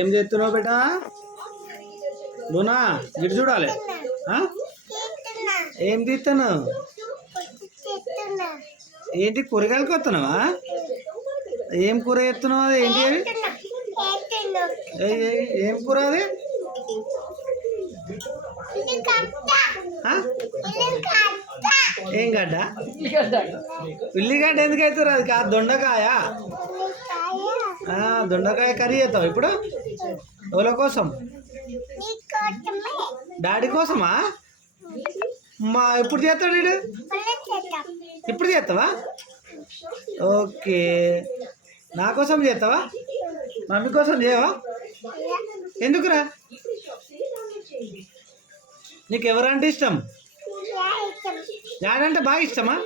ఏం చేస్తున్నావు బేటా? బోనా ఇటు చూడాలి. ఏం తీస్తాను? ఏంటి కూరగాయలకు వస్తున్నావా? ఏం కూర ఎత్తున్నావు? అది ఏంటి? అది ఏం కూర? అది ఏం గడ్డ? ఉల్లిగడ్డ ఎందుకు అవుతారు? అది కాదు, దొండకాయ. దొండకాయ కర్రీ చేస్తావు ఇప్పుడు? ఎవరి కోసం? డాడీ కోసమా? మా ఎప్పుడు చేస్తాడు వీడు? ఇప్పుడు చేస్తావా? ఓకే. నా కోసం చేస్తావా? మమ్మీ కోసం చేయవా? ఎందుకురా? నీకు ఎవరంటే ఇష్టం? డాడీ అంటే బాగా ఇష్టమా?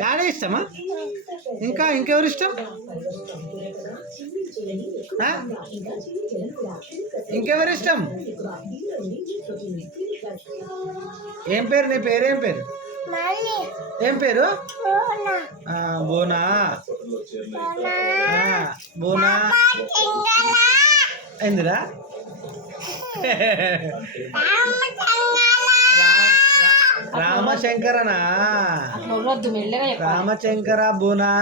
డాడీ ఇష్టమా? ఇంకెవరు ఇష్టం? ఇంకెవరు ఇష్టం? ఏం పేరు? నీ పేరేం పేరు? ఏం పేరు? బోనా. బోనా ఏందిరా? రామశంకరనా? రామశంకర బోనా.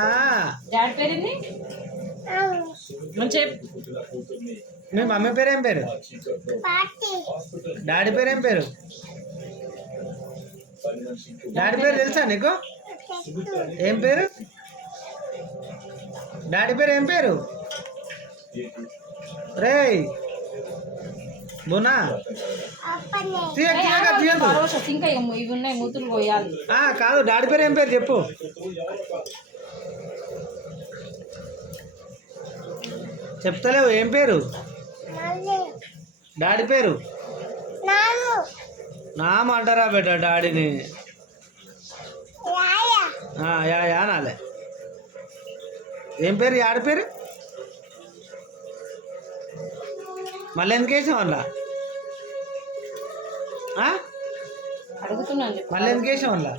మీ మమ్మీ పేరు ఏం పేరు? డాడీ పేరు ఏం పేరు? డాడీ పేరు తెలుసా నీకు? ఏం పేరు? డాడీ పేరు ఏం పేరు? రే బోనా కాదు, డాడీ పేరు ఏం పేరు చెప్పు. చెప్తలేవు. ఏం పేరు? డాడీ పేరు నామ అంటారా బేట? డాడీని యా నాలే. ఏం పేరు? యాడి పేరు? మళ్ళీ ఎందుకు వేసాం అలా? మళ్ళీ ఎందుకు వేసాం అలా?